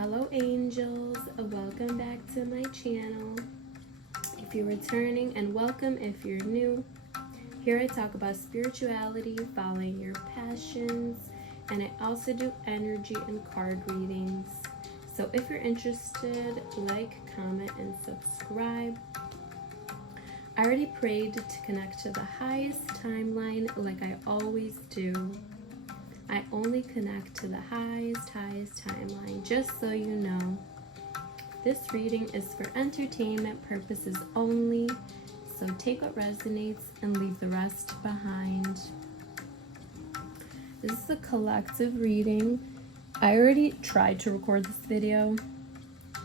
Hello angels, welcome back to my channel. If you're returning, and welcome if you're new. Here I talk about spirituality, following your passions, and I also do energy and card readings. So if you're interested, like, comment, and subscribe. I already prayed to connect to the highest timeline like I always do. I only connect to the highest timeline, just so you know. This reading is for entertainment purposes only, so take what resonates and leave the rest behind. This is a collective reading. I already tried to record this video,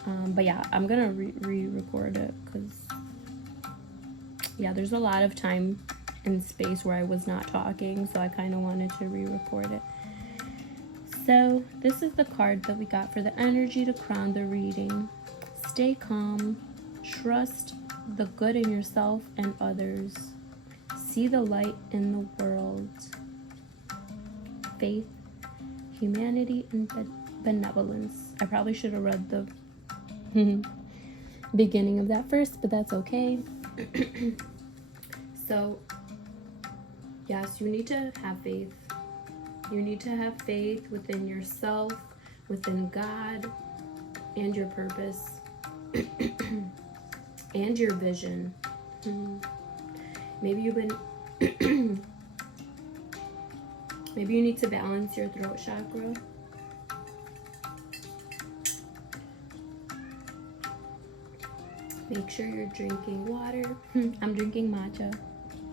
but yeah, I'm gonna re-record it because, yeah, there's a lot of time and space where I was not talking, so I kind of wanted to re-record it. So this is the card that we got for the energy to crown the reading. Stay calm, trust the good in yourself and others, see the light in the world. Faith, humanity, and benevolence. I probably should have read the beginning of that first, but that's okay. So yes, you need to have faith. You need to have faith within yourself, within God, and your purpose, and your vision. Maybe you've been, maybe you need to balance your throat chakra. Make sure you're drinking water. I'm drinking matcha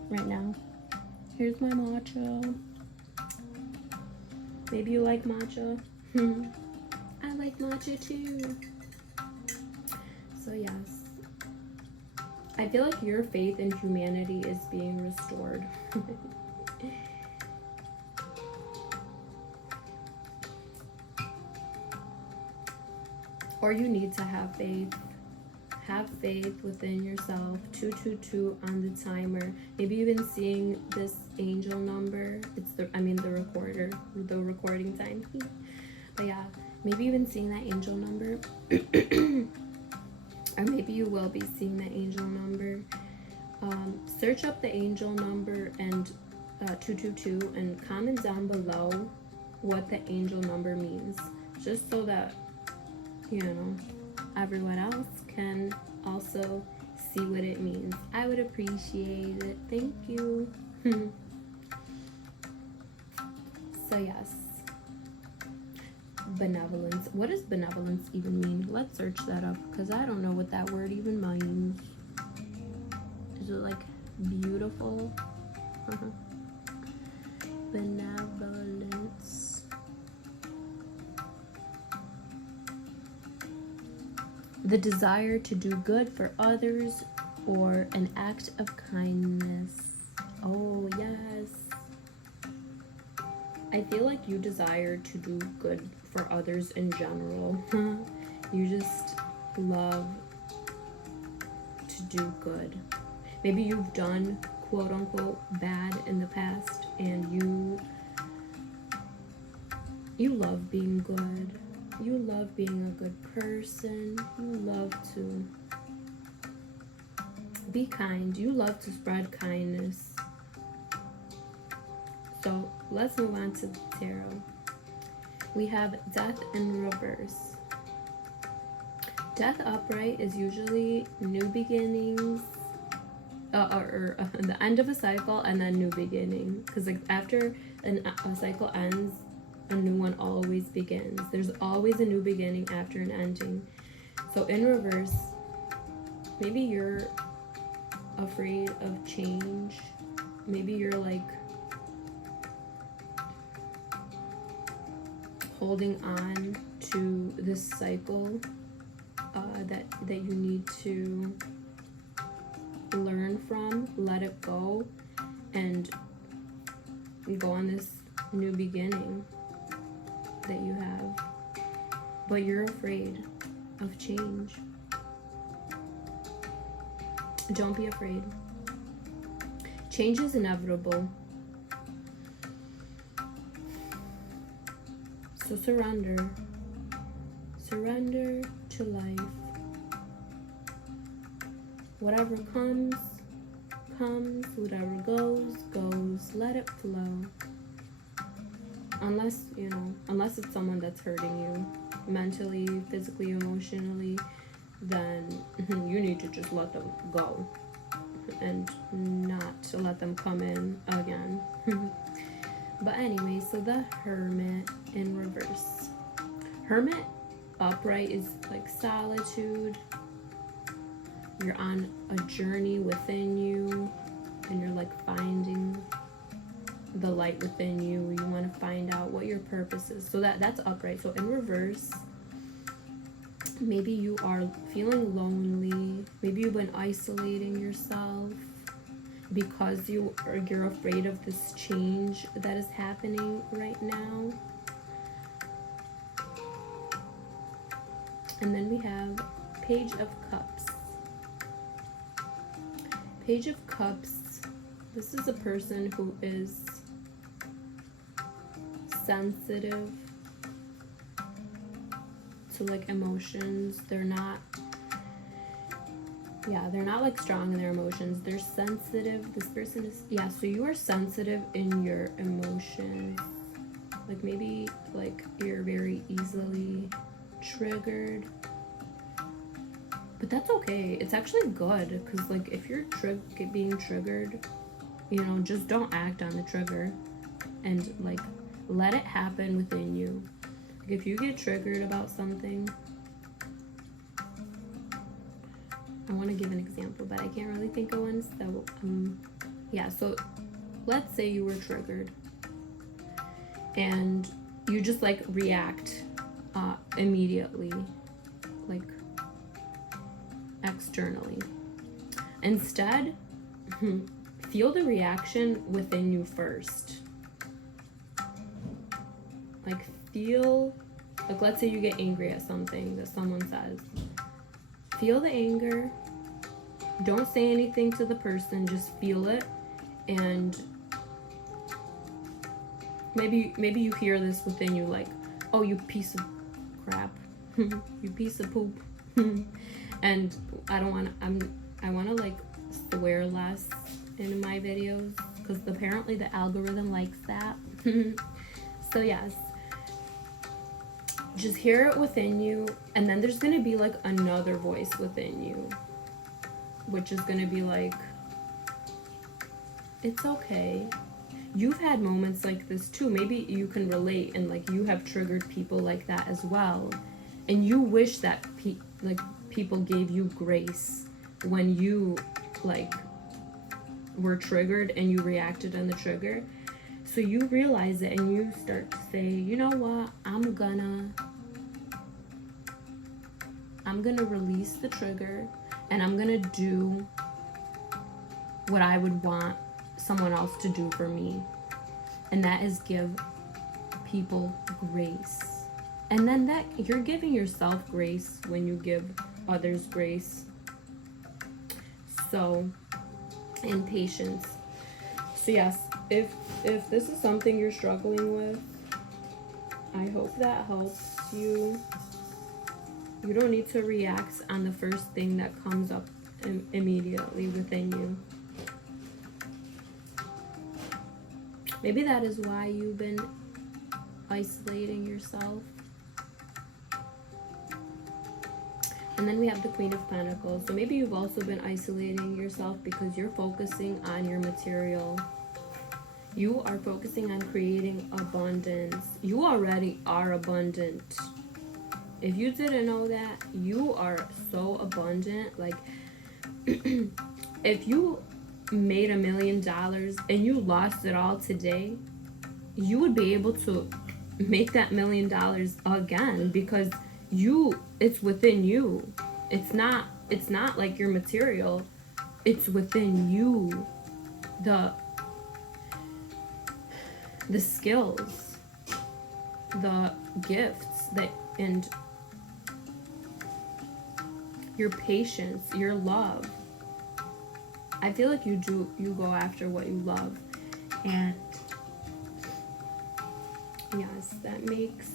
right now. Here's my matcha. Maybe you like matcha. I like matcha too. So yes, I feel like your faith in humanity is being restored. Or you need to have faith. Have faith within yourself. 222 on the timer. Maybe you've been seeing this angel number. It's the recording time. But yeah, maybe you've been seeing that angel number. Or maybe you will be seeing that angel number. Search up the angel number and 222 and comment down below what the angel number means. Just so that, you know, everyone else can also see what it means. I would appreciate it. Thank you. So yes, benevolence. What does benevolence even mean? Let's search that up because I don't know what that word even means. Is it like beautiful? Benevolence. The desire to do good for others or an act of kindness. Oh, yes. I feel like you desire to do good for others in general. You just love to do good. Maybe you've done quote unquote bad in the past and you love being good. You love being a good person. You love to be kind. You love to spread kindness. So let's move on to the tarot. We have death in reverse. Death upright is usually new beginnings, or the end of a cycle and then new beginning. Because like after a cycle ends, a new one always begins. There's always a new beginning after an ending. So in reverse, maybe you're afraid of change. Maybe you're like holding on to this cycle that you need to learn from, let it go, and go on this new beginning that you have. But you're afraid of change. Don't be afraid. Change is inevitable. So surrender. Surrender to life. Whatever comes, comes. Whatever goes, goes. Let it flow. Unless, unless it's someone that's hurting you mentally, physically, emotionally, then you need to just let them go and not to let them come in again. But anyway, so the Hermit in reverse. Hermit upright is like solitude. You're on a journey within you and you're like finding the light within you. You want to find out what your purpose is. So that's upright. So in reverse, maybe you are feeling lonely. Maybe you've been isolating yourself because you're afraid of this change that is happening right now. And then we have Page of Cups. Page of Cups. This is a person who is sensitive to like emotions. They're not like strong in their emotions. They're sensitive. This person is, so you are sensitive in your emotions. Like maybe like you're very easily triggered. But that's okay. It's actually good because like if you're being triggered, just don't act on the trigger and like let it happen within you. Like if you get triggered about something, I want to give an example, but I can't really think of one. So, so let's say you were triggered and you just like react immediately, like externally. Instead, feel the reaction within you first. Like feel, like let's say you get angry at something that someone says. Feel the anger. Don't say anything to the person, just feel it. And maybe you hear this within you like, oh, you piece of crap. You piece of poop. And I want to like swear less in my videos because apparently the algorithm likes that. So yes, just hear it within you, and then there's going to be like another voice within you, which is going to be like, it's okay. You've had moments like this too. Maybe you can relate, and like you have triggered people like that as well, and you wish that people gave you grace when you like were triggered and you reacted on the trigger. So you realize it and you start to say, you know what, I'm gonna release the trigger and I'm gonna do what I would want someone else to do for me. And that is give people grace. And then that you're giving yourself grace when you give others grace. So, and patience. So yes, if this is something you're struggling with, I hope that helps you. You don't need to react on the first thing that comes up immediately within you. Maybe that is why you've been isolating yourself. And then we have the Queen of Pentacles. So maybe you've also been isolating yourself because you're focusing on your material. You are focusing on creating abundance. You already are abundant. If you didn't know that, you are so abundant. Like, if you made $1 million and you lost it all today, you would be able to make that $1 million again because it's within you. It's not like your material. It's within you. The skills, the gifts and your patience, your love. I feel like you go after what you love. And yes, that makes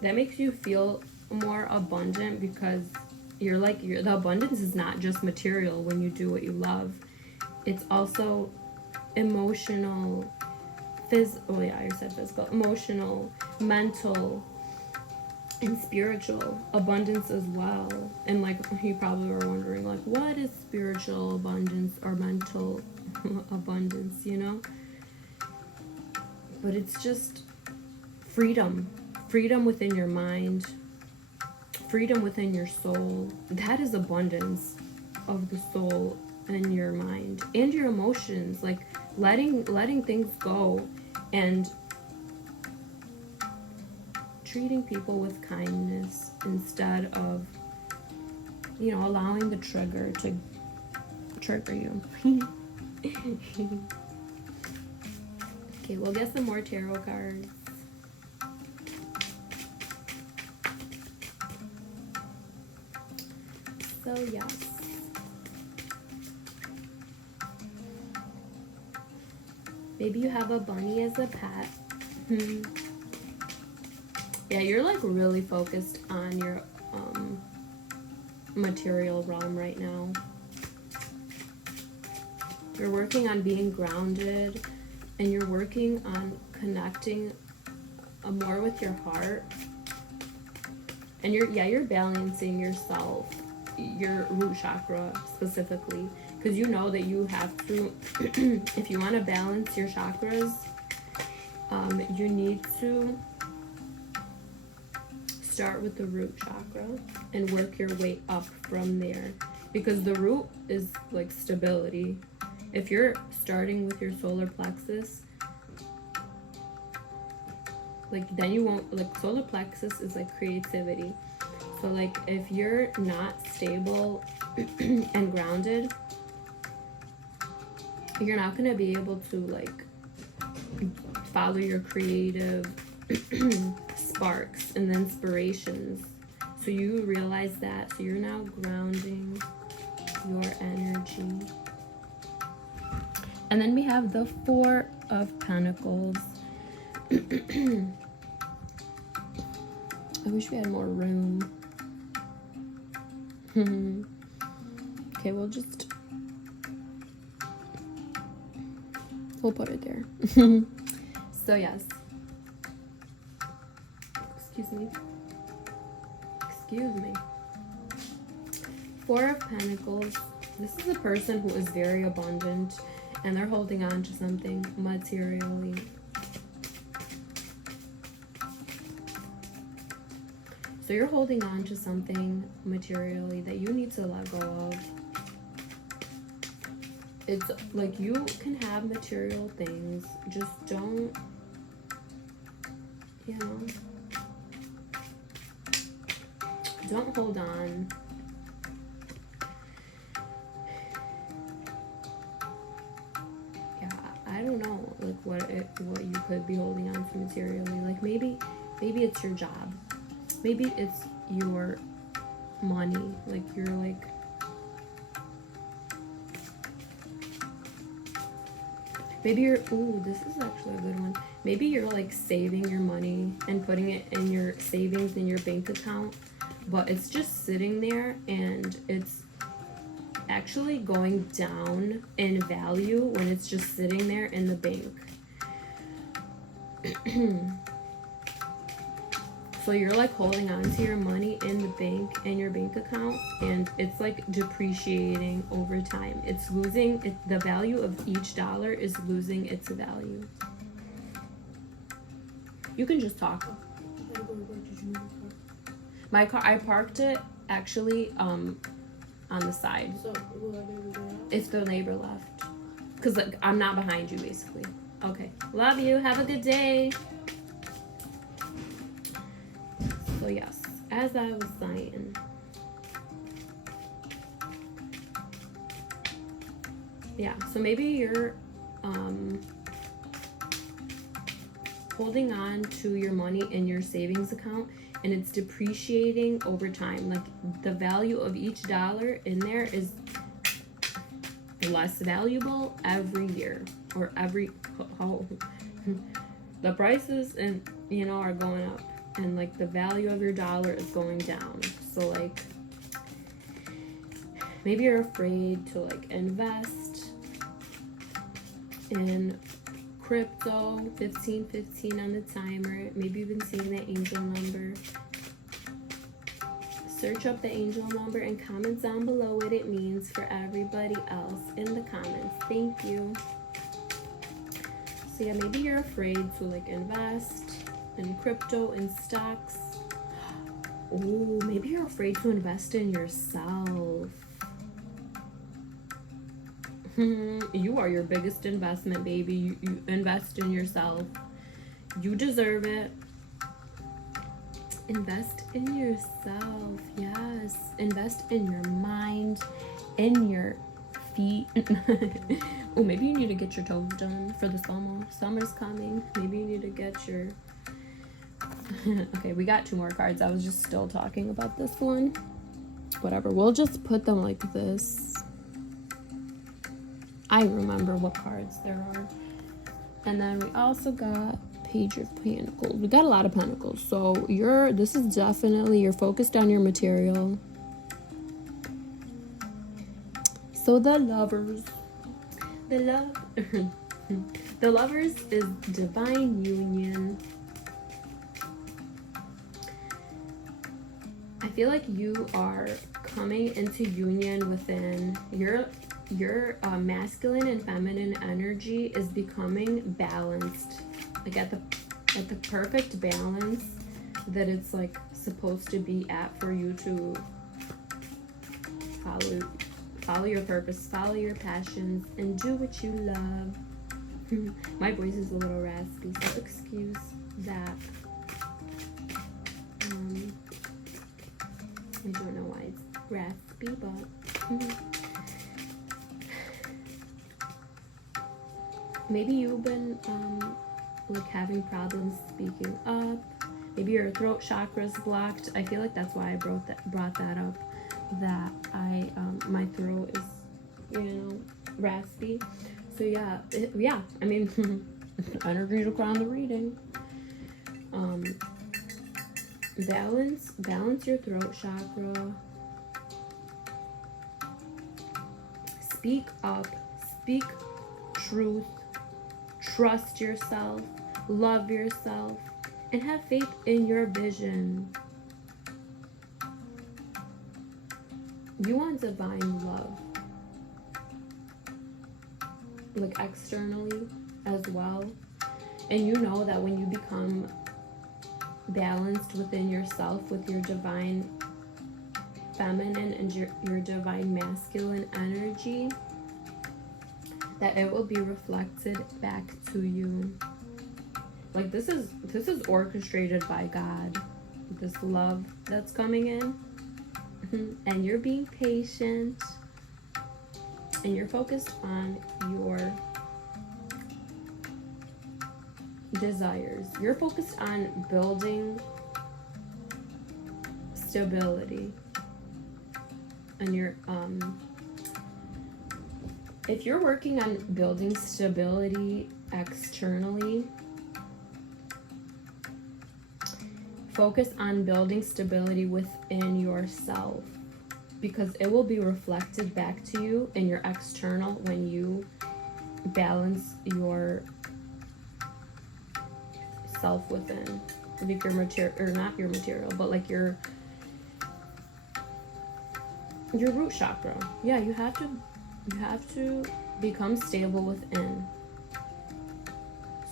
that makes you feel more abundant, because you're like, the abundance is not just material when you do what you love. It's also emotional, I said physical, emotional, mental, and spiritual abundance as well. And like, you probably were wondering, like, what is spiritual abundance or mental abundance, you know? But it's just freedom within your mind, freedom within your soul. That is abundance of the soul and your mind and your emotions, like letting things go and treating people with kindness instead of, you know, allowing the trigger to trigger you. Okay, we'll get some more tarot cards. So yes, maybe you have a bunny as a pet. Yeah, you're like really focused on your material realm right now. You're working on being grounded, and you're working on connecting more with your heart. And you're balancing yourself, your root chakra specifically, because you know that you have to, if you want to balance your chakras, you need to start with the root chakra and work your way up from there, because the root is like stability. If you're starting with your solar plexus, like, then you won't, like, solar plexus is like creativity. So like, if you're not stable and grounded, you're not going to be able to like follow your creative sparks and inspirations. So you realize that. So you're now grounding your energy. And then we have the Four of Pentacles. I wish we had more room. Okay, we'll put it there. So yes. Excuse me. Four of Pentacles. This is a person who is very abundant, and they're holding on to something materially. So you're holding on to something materially that you need to let go of. It's like, you can have material things, just don't, you know, don't hold on. Yeah, I don't know, like, what you could be holding on to materially. Like, maybe it's your job. Maybe it's your money. Like, you're like, maybe you're, ooh, this is actually a good one. Maybe you're like saving your money and putting it in your savings in your bank account, but it's just sitting there, and it's actually going down in value when it's just sitting there in the bank. So you're like holding on to your money in the bank and your bank account, and it's like depreciating over time. It's losing the value of each dollar is losing its value. You can just talk. My car, I parked it actually on the side. So It's the neighbor left, because like, I'm not behind you basically. Okay, love you, have a good day. So yes, as I was saying, yeah, so maybe you're holding on to your money in your savings account, and it's depreciating over time. Like, the value of each dollar in there is less valuable every year, or the prices, and you know, are going up. and like the value of your dollar is going down. So like maybe you're afraid to like invest in crypto. 1515 on the timer. Maybe you've been seeing that angel number. Search up the angel number and comment down below what it means for everybody else in the comments. Thank you. So yeah, maybe you're afraid to like invest in crypto and stocks. Oh, maybe you're afraid to invest in yourself. You are your biggest investment, baby. You invest in yourself. You deserve it. Invest in yourself. Yes. Invest in your mind, in your feet. Oh, maybe you need to get your toes done for the summer. Summer's coming. Maybe you need to get your... Okay, we got 2 more cards. I was just still talking about this one. Whatever. We'll just put them like this. I remember what cards there are. And then we also got Page of Pentacles. We got a lot of pentacles. So this is definitely, you're focused on your material. So the Lovers. The Lovers is divine union. I feel like you are coming into union within your masculine and feminine energy is becoming balanced, like at the perfect balance that it's like supposed to be at for you to follow your purpose, follow your passions, and do what you love. My voice is a little raspy, so excuse that. I don't know why it's raspy, but maybe you've been like having problems speaking up. Maybe your throat chakra is blocked. I feel like that's why I brought that up. That my throat is raspy. So yeah, I mean, energy to crown the reading. Balance your throat chakra. Speak up. Speak truth. Trust yourself. Love yourself. And have faith in your vision. You want divine love. Like externally as well. And you know that when you become balanced within yourself with your divine feminine and your divine masculine energy, that it will be reflected back to you. Like this is orchestrated by God, this love that's coming in. And you're being patient and you're focused on your desires. You're focused on building stability. And you're if you're working on building stability externally, focus on building stability within yourself, because it will be reflected back to you in your external when you balance your self within, like your material, or not your material, but like your root chakra. Yeah, you have to become stable within.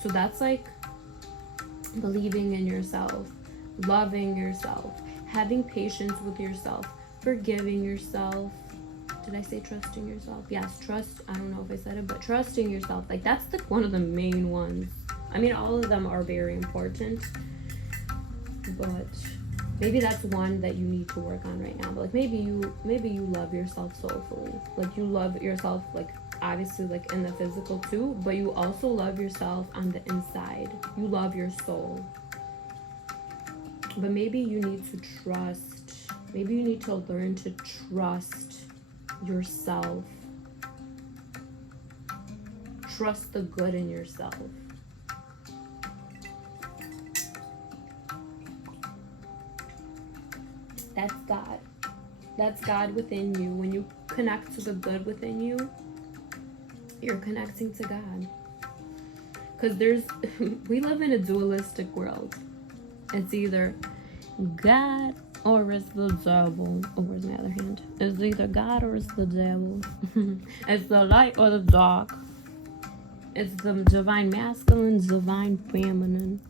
So that's like believing in yourself, loving yourself, having patience with yourself, forgiving yourself. Did I say trusting yourself? Yes, trust. I don't know if I said it, but trusting yourself. Like that's one of the main ones. I mean, all of them are very important, but maybe that's one that you need to work on right now. But like maybe you love yourself soulfully. Like you love yourself, like obviously like in the physical too, but you also love yourself on the inside. You love your soul. But maybe you need to trust. Maybe you need to learn to trust yourself. Trust the good in yourself. That's God. That's God within you. When you connect to the good within you, you're connecting to God. Because we live in a dualistic world. It's either God or it's the devil. Oh, where's my other hand? It's either God or it's the devil. It's the light or the dark. It's the divine masculine, divine feminine.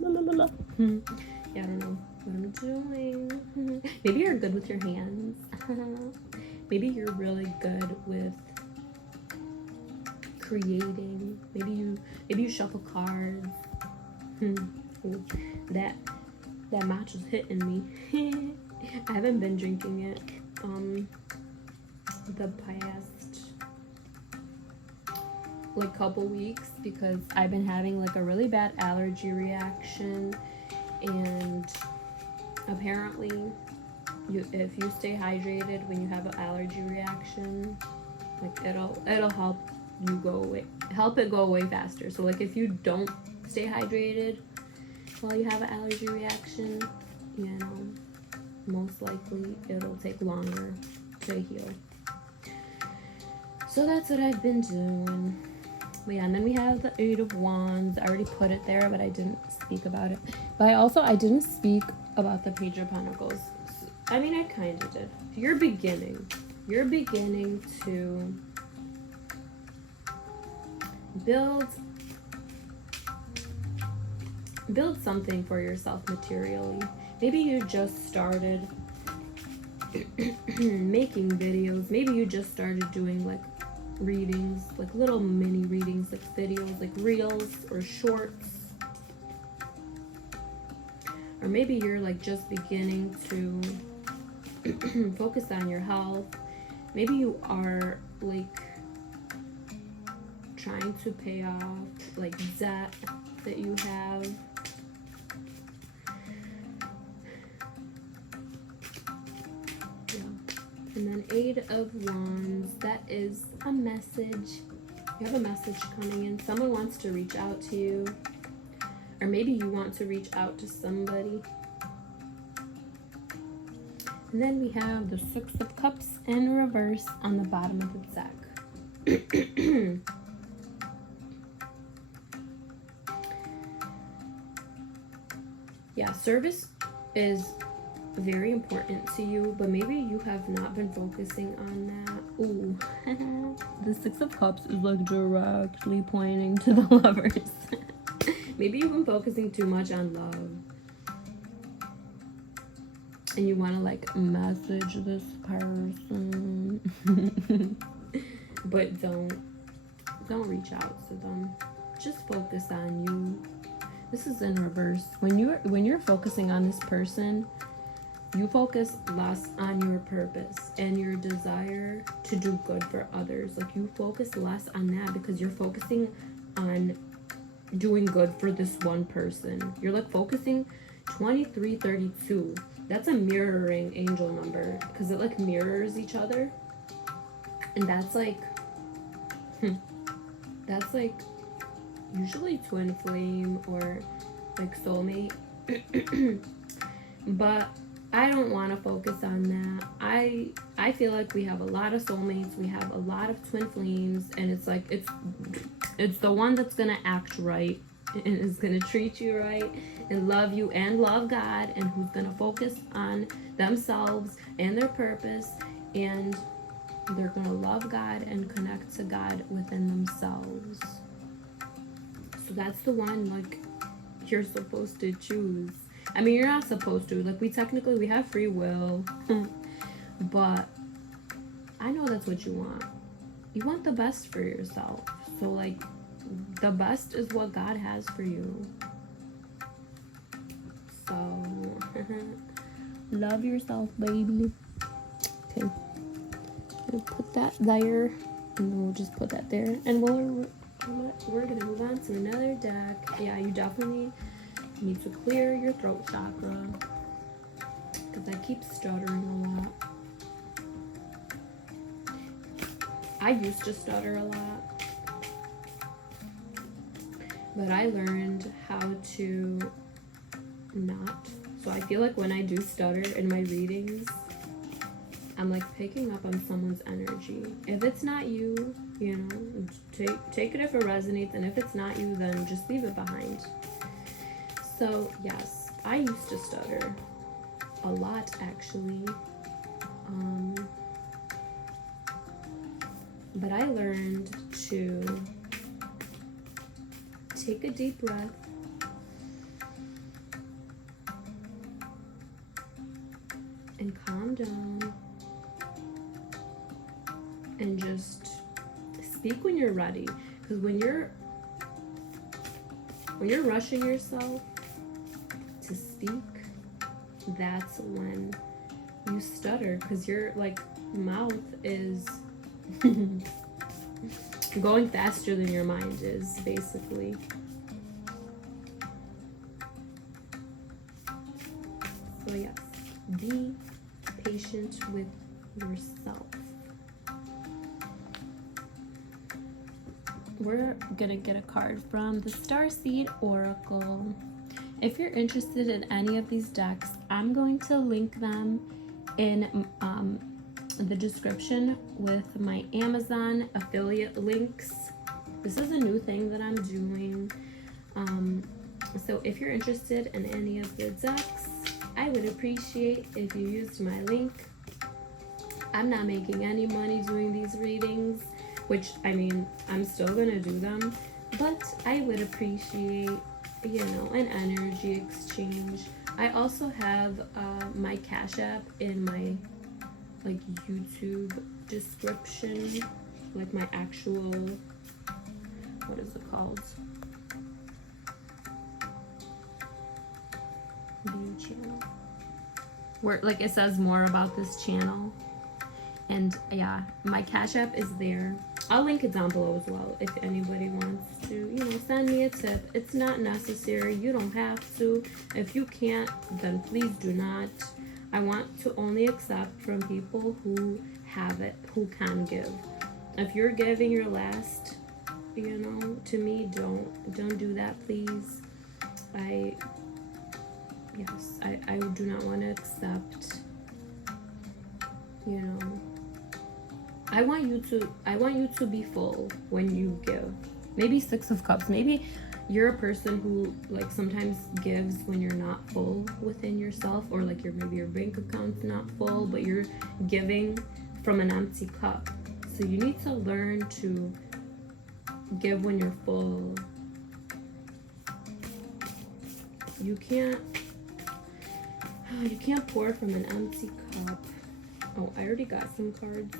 Yeah, I don't know what I'm doing. Maybe you're good with your hands. Maybe you're really good with creating. Maybe you shuffle cards. Ooh, that matcha's hitting me. I haven't been drinking it the past like couple weeks because I've been having like a really bad allergy reaction, and apparently if you stay hydrated when you have an allergy reaction, like it'll help it go away faster. So like if you don't stay hydrated while you have an allergy reaction, you know, most likely it'll take longer to heal. So that's what I've been doing. But yeah, and then we have the 8 of Wands. I already put it there, but I didn't speak about it. But I didn't speak about the Page of Pentacles. I mean, I kind of did. You're beginning to build something for yourself materially. Maybe you just started making videos. Maybe you just started doing like readings, like little mini readings, like videos, like reels or shorts. Or maybe you're like just beginning to focus on your health. Maybe you are like trying to pay off like debt that you have. And then 8 of Wands, that is a message. You have a message coming in. Someone wants to reach out to you. Or maybe you want to reach out to somebody. And then we have the 6 of Cups in reverse on the bottom of the deck. Yeah, service is very important to you, but maybe you have not been focusing on that. Ooh. The 6 of Cups is like directly pointing to the Lovers. Maybe you've been focusing too much on love and you want to like message this person. But don't reach out to them. Just focus on you. This is in reverse. When you're focusing on this person, you focus less on your purpose and your desire to do good for others. Like you focus less on that because you're focusing on doing good for this one person. You're like focusing 2332. That's a mirroring angel number because it like mirrors each other. And that's like usually twin flame or like soulmate. But I don't want to focus on that. I feel like we have a lot of soulmates, we have a lot of twin flames, and it's like it's the one that's gonna act right and is gonna treat you right and love you and love God, and who's gonna focus on themselves and their purpose, and they're gonna love God and connect to God within themselves. So that's the one like you're supposed to choose. I mean, you're not supposed to. Like, we have free will. But I know that's what you want. You want the best for yourself. So, like, the best is what God has for you. So, love yourself, baby. Okay. We'll put that there. And we'll just put that there. And we're going to move on to another deck. Yeah, you definitely need to clear your throat chakra because I keep stuttering a lot. I used to stutter a lot, but I learned how to not So I feel like when I do stutter in my readings, I'm like picking up on someone's energy. If it's not you, you know, take it if it resonates, and if it's not you, then just leave it behind. So yes, I used to stutter a lot, actually. But I learned to take a deep breath, and calm down, and just speak when you're ready. Because when you're rushing yourself to speak, that's when you stutter, because your like mouth is going faster than your mind is, basically. So yes, be patient with yourself. We're gonna get a card from the Starseed Oracle. If you're interested in any of these decks, I'm going to link them in the description with my Amazon affiliate links. This is a new thing that I'm doing. So if you're interested in any of the decks, I would appreciate if you used my link. I'm not making any money doing these readings, which, I mean, I'm still gonna do them, but I would appreciate, you know, an energy exchange. I also have my Cashapp in my like YouTube description, like my actual, what is it called? View channel. Where like it says more about this channel. And yeah, my Cashapp is there. I'll link it down below as well if anybody wants to, you know, send me a tip. It's not necessary. You don't have to. If you can't, then please do not. I want to only accept from people who have it, who can give. If you're giving your last, you know, to me, don't do that, please. I do not want to accept, you know. I want you to be full when you give. Maybe Six of Cups. Maybe you're a person who like sometimes gives when you're not full within yourself, or like maybe your bank account's not full, but you're giving from an empty cup. So you need to learn to give when you're full. You can't pour from an empty cup. Oh, I already got some cards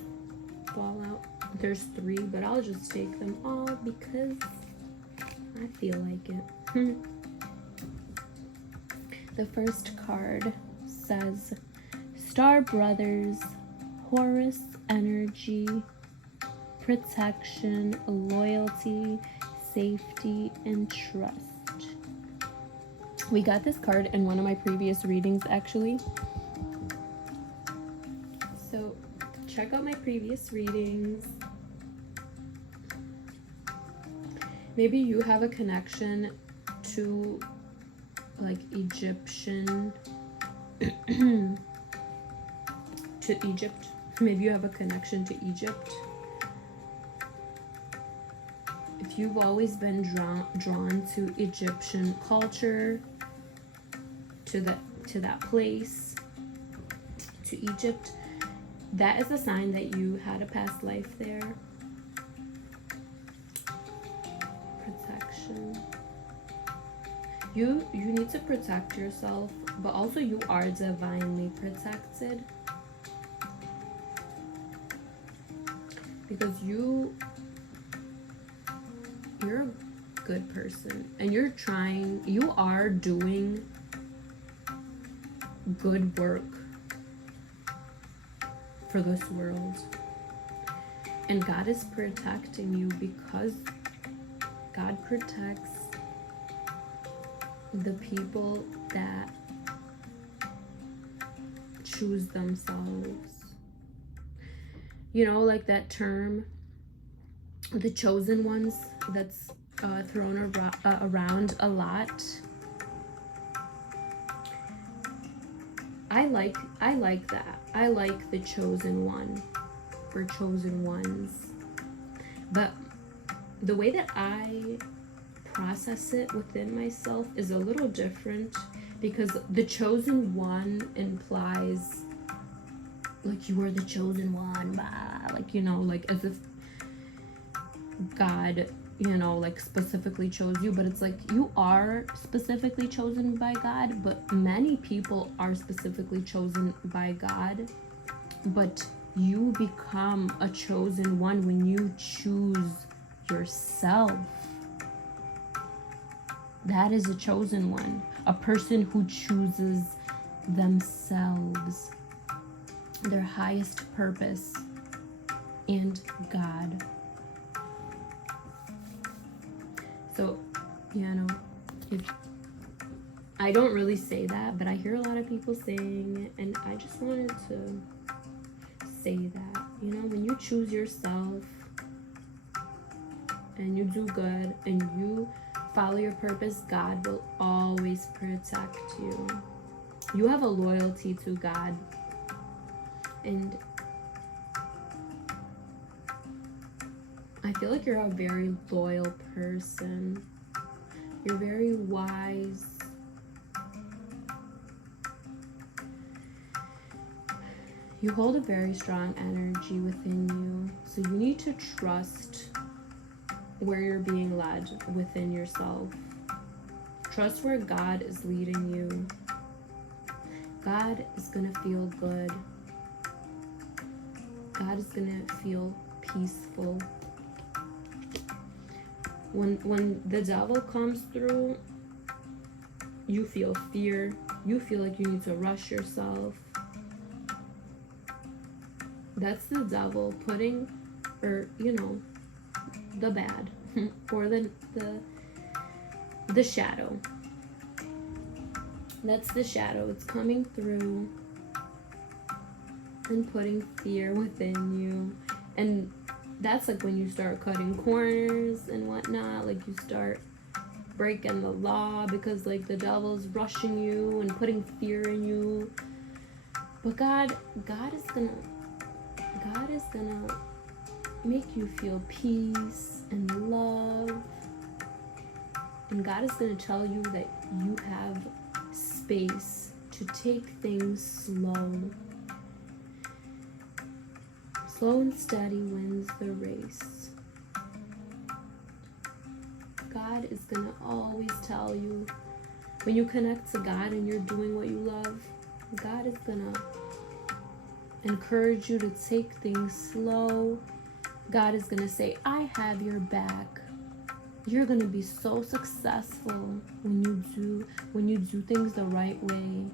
fall out. There's 3, but I'll just take them all because I feel like it. The first card says Star Brothers, Horus energy, protection, loyalty, safety, and trust. We got this card in one of my previous readings, actually. So check out my previous readings. Maybe you have a connection to like Egyptian to Egypt. Maybe you have a connection to Egypt. If you've always been drawn to Egyptian culture, to that place, to Egypt, that is a sign that you had a past life there. Protection. You need to protect yourself, but also you are divinely protected, because you're a good person, and you are doing good work for this world, and God is protecting you because God protects the people that choose themselves. You know, like that term, the chosen ones, that's thrown around a lot. I like that. I like the chosen one or chosen ones. But the way that I process it within myself is a little different, because the chosen one implies like you are the chosen one, blah, like, you know, like as if God, you know, like specifically chose you. But it's like you are specifically chosen by God, but many people are specifically chosen by God, but you become a chosen one when you choose yourself. That is a chosen one, a person who chooses themselves, their highest purpose, and God. So, you know, if I don't really say that, but I hear a lot of people saying it, and I just wanted to say that, you know, when you choose yourself and you do good and you follow your purpose, God will always protect you. You have a loyalty to God, and I feel like you're a very loyal person. You're very wise. You hold a very strong energy within you, so you need to trust where you're being led within yourself. Trust where God is leading you. God is gonna feel good. God is gonna feel peaceful. When the devil comes through, you feel fear. You feel like you need to rush yourself. That's the devil putting, or you know, the bad or the shadow. That's the shadow. It's coming through and putting fear within you. And that's like when you start cutting corners and whatnot, like you start breaking the law because like the devil's rushing you and putting fear in you. But God is gonna make you feel peace and love. And God is gonna tell you that you have space to take things slow. Slow and steady wins the race. God is gonna always tell you, when you connect to God and you're doing what you love, God is gonna encourage you to take things slow. God is gonna say, I have your back. You're gonna be so successful when you do things the right way.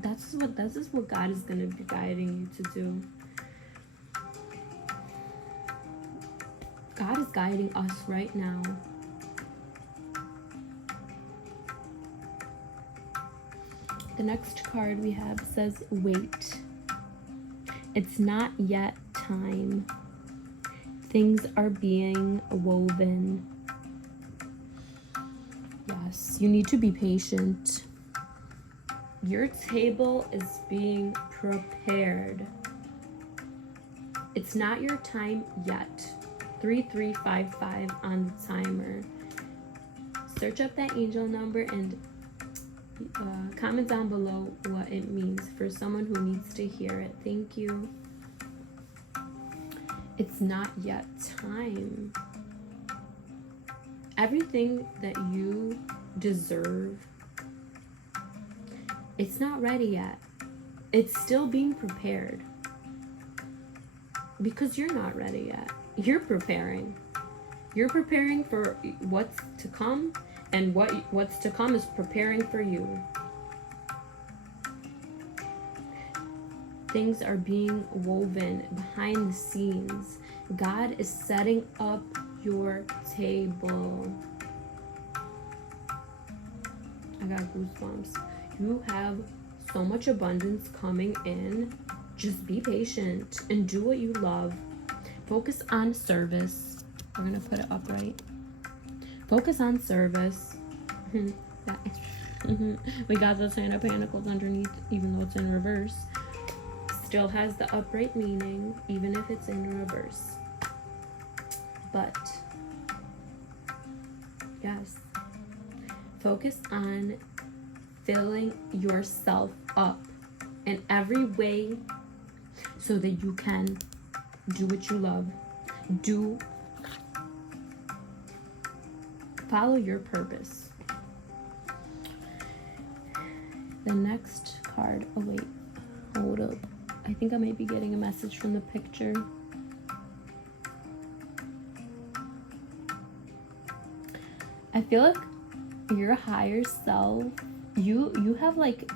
That's just what God is gonna be guiding you to do. God is guiding us right now. The next card we have says, wait. It's not yet time. Things are being woven. Yes, you need to be patient. Your table is being prepared. It's not your time yet. 3355 on the timer. Search up that angel number and comment down below what it means for someone who needs to hear it. Thank you. It's not yet time. Everything that you deserve, it's not ready yet. It's still being prepared. Because you're not ready yet. You're preparing. You're preparing for what's to come, and what's to come is preparing for you. Things are being woven behind the scenes. God is setting up your table. I got goosebumps. You have so much abundance coming in. Just be patient and do what you love. Focus on service. We're gonna put it upright. Focus on service. We got the Ten of Pentacles underneath, even though it's in reverse. Still has the upright meaning, even if it's in reverse. But, yes. Focus on filling yourself up in every way so that you can do what you love. Follow your purpose. The next card, oh wait, hold up. I think I might be getting a message from the picture. I feel like your higher self, you have like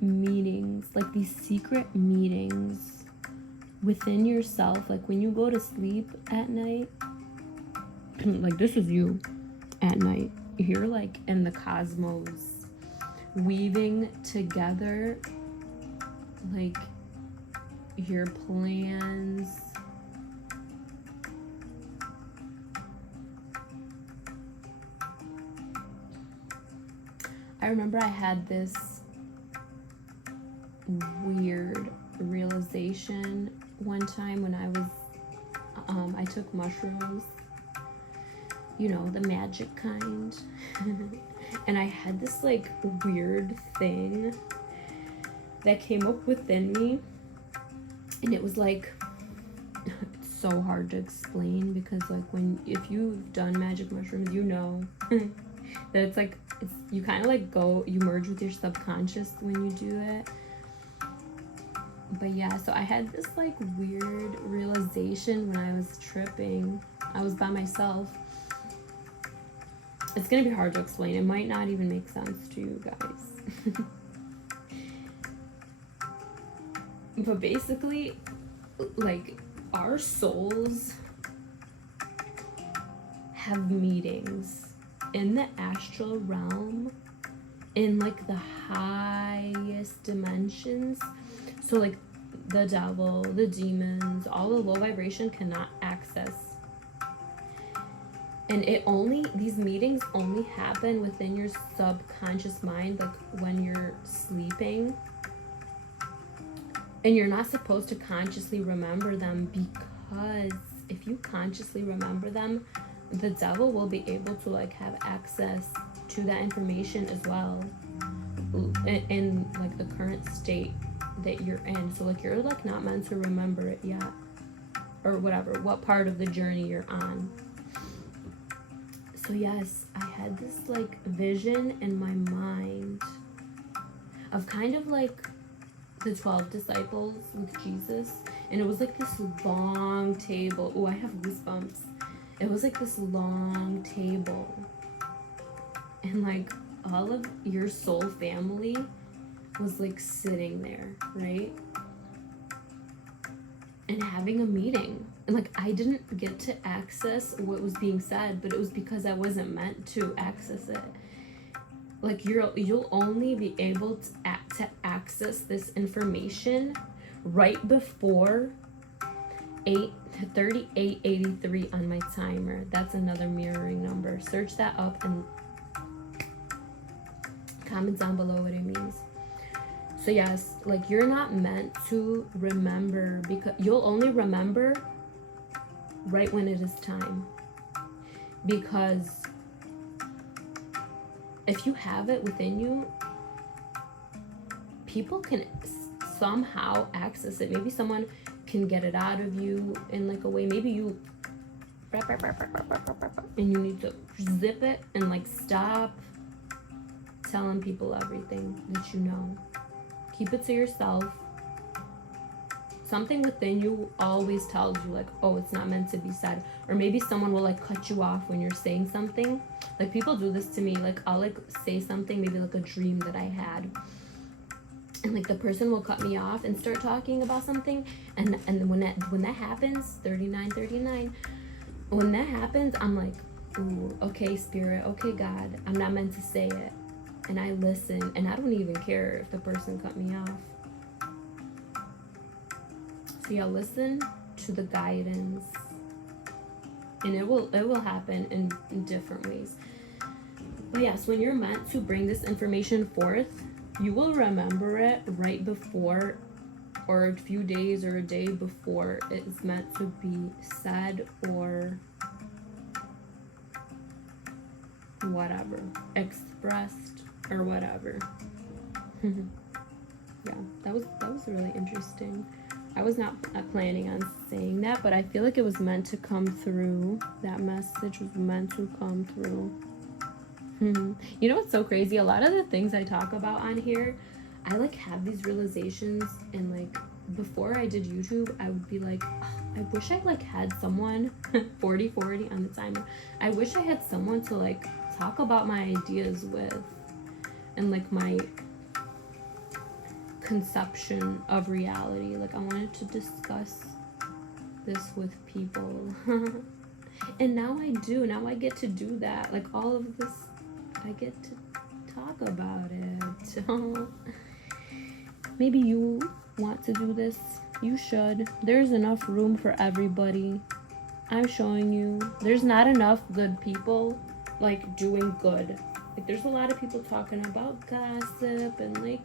meetings, like these secret meetings within yourself. Like when you go to sleep at night, like this is you at night. You're like in the cosmos, weaving together like your plans. I remember I had this weird realization one time when I was I took mushrooms, you know, the magic kind. And I had this like weird thing that came up within me, and it was like, it's so hard to explain because like if you've done magic mushrooms, you know that it's like you kind of like you merge with your subconscious when you do it. But yeah, so I had this like weird realization when I was tripping. I was by myself. It's gonna be hard to explain. It might not even make sense to you guys. But basically, like, our souls have meetings in the astral realm in like the highest dimensions. So like the devil, the demons, all the low vibration cannot access. And these meetings only happen within your subconscious mind, like when you're sleeping. And you're not supposed to consciously remember them, because if you consciously remember them, the devil will be able to like have access to that information as well in like the current state that you're in. So like you're like not meant to remember it yet, or whatever, what part of the journey you're on. So yes, I had this like vision in my mind of kind of like the 12 disciples with Jesus, and it was like this long table. Oh, I have goosebumps. It was like this long table, and like all of your soul family was like sitting there, right? And having a meeting. And like I didn't get to access what was being said, but it was because I wasn't meant to access it. Like you'll only be able to access this information right before 3883 on my timer. That's another mirroring number. Search that up and comment down below what it means. So yes, like you're not meant to remember, because you'll only remember right when it is time. Because if you have it within you, people can somehow access it. Maybe someone can get it out of you in like a way. Maybe you and you need to zip it and like stop telling people everything that you know. Keep it to yourself. Something within you always tells you like, oh, it's not meant to be said. Or maybe someone will like cut you off when you're saying something. Like people do this to me. Like I'll like say something, maybe like a dream that I had, and like the person will cut me off and start talking about something. And when that happens, 3939, when that happens, I'm like, ooh, okay, spirit, okay, God, I'm not meant to say it. And I listen, and I don't even care if the person cut me off. So yeah, listen to the guidance, and it will happen in different ways. But yes, when you're meant to bring this information forth, you will remember it right before, or a few days or a day before it is meant to be said, or whatever, expressed or whatever. Yeah, that was really interesting. I was not planning on saying that, but I feel like it was meant to come through. That message was meant to come through. You know what's so crazy? A lot of the things I talk about on here, I like have these realizations, and like before I did YouTube, I would be like, oh, I wish I like had someone 40/40 on the timer. I wish I had someone to like talk about my ideas with, and like my conception of reality. Like I wanted to discuss this with people. And now I do. Now I get to do that. Like all of this, I get to talk about it. Maybe you want to do this. You should. There's enough room for everybody. I'm showing you. There's not enough good people like doing good. Like there's a lot of people talking about gossip and like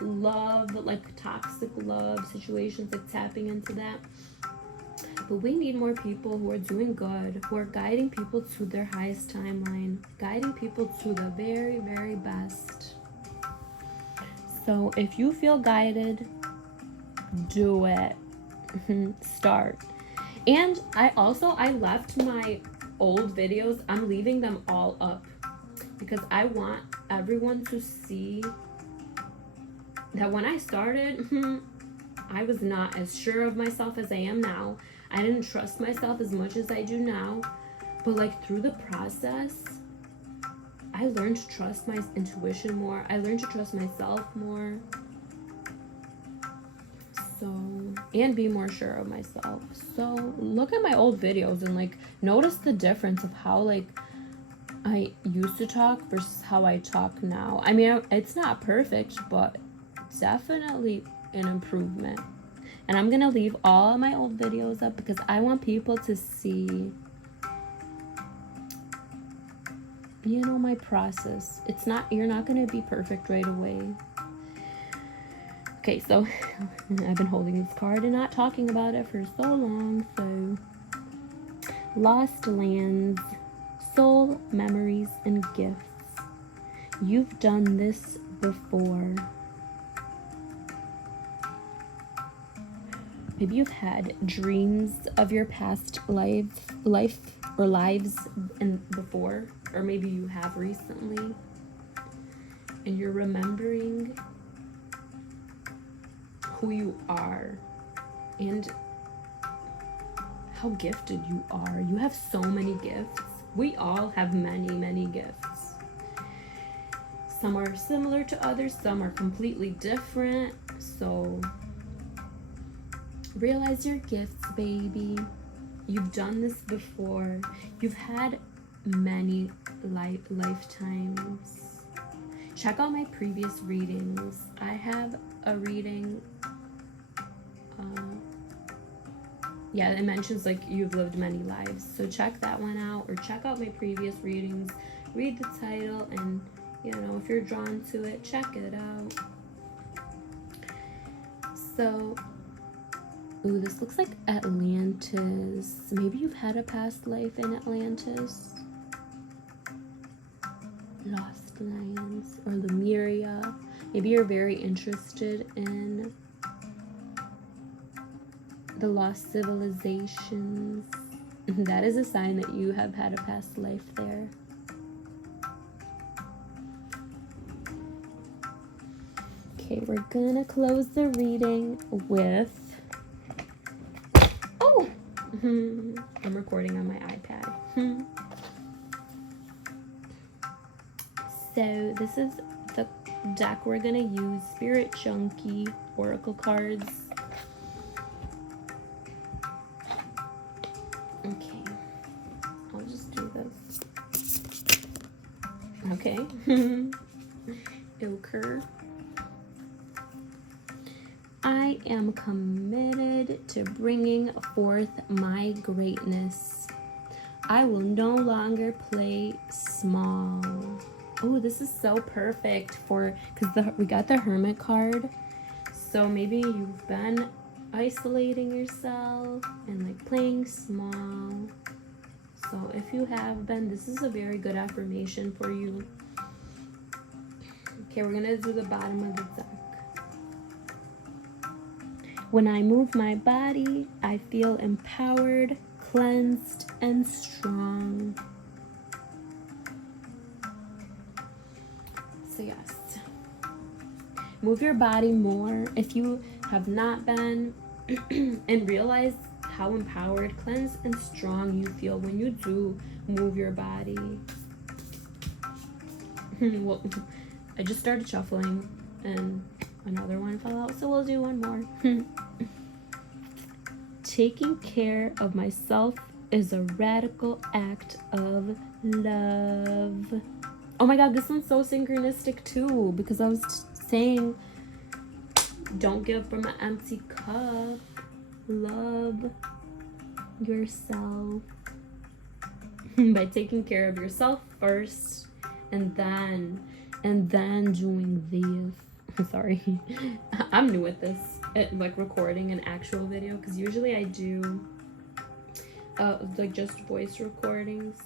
love, like toxic love situations, like tapping into that. But we need more people who are doing good, who are guiding people to their highest timeline, guiding people to the very, very best. So if you feel guided, do it. Start. And I left my old videos. I'm leaving them all up because I want everyone to see that when I started, I was not as sure of myself as I am now. I didn't trust myself as much as I do now. But like through the process, I learned to trust my intuition more. I learned to trust myself more. So, and be more sure of myself. So look at my old videos and like notice the difference of how like I used to talk versus how I talk now. I mean, it's not perfect, but definitely an improvement. And I'm gonna leave all my old videos up because I want people to see, you know, my process. You're not gonna be perfect right away. Okay, so I've been holding this card and not talking about it for so long. So, lost lands, soul, memories, and gifts. You've done this before. Maybe you've had dreams of your past life or lives and before, or maybe you have recently, and you're remembering who you are and how gifted you are. You have so many gifts. We all have many, many gifts. Some are similar to others, some are completely different. So realize your gifts, baby. You've done this before. You've had many lifetimes. Check out my previous readings. I have a reading. Yeah, it mentions like you've lived many lives. So check that one out, or check out my previous readings. Read the title, and you know, if you're drawn to it, check it out. So, ooh, this looks like Atlantis. Maybe you've had a past life in Atlantis. Lost lands or Lemuria. Maybe you're very interested in the lost civilizations. That is a sign that you have had a past life there. Okay, we're gonna close the reading with, oh, I'm recording on my iPad. So this is the deck we're gonna use, Spirit Junkie Oracle cards. Okay, I'll just do this. Okay. Ochre. I am committed to bringing forth my greatness. I will no longer play small. Oh, this is so perfect for, because we got the Hermit card. So maybe you've been isolating yourself and like playing small. So if you have been, this is a very good affirmation for you. Okay, we're gonna do the bottom of the deck. When I move my body, I feel empowered, cleansed, and strong. So yes, move your body more if you have not been, and realize how empowered, cleansed, and strong you feel when you do move your body. Well, I just started shuffling and another one fell out, so we'll do one more. Taking care of myself is a radical act of love. Oh my god, this one's so synchronistic too, because I was saying don't give from an empty cup. Love yourself by taking care of yourself first, and then doing this. I'm sorry. I'm new at this, like recording an actual video, because usually I do like just voice recordings.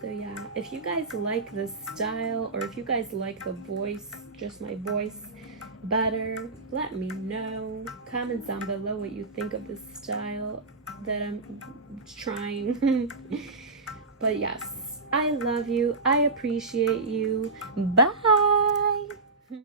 So yeah, if you guys like this style, or if you guys like the voice, just my voice better, let me know. Comments down below what you think of this style that I'm trying. But yes, I love you. I appreciate you. Bye.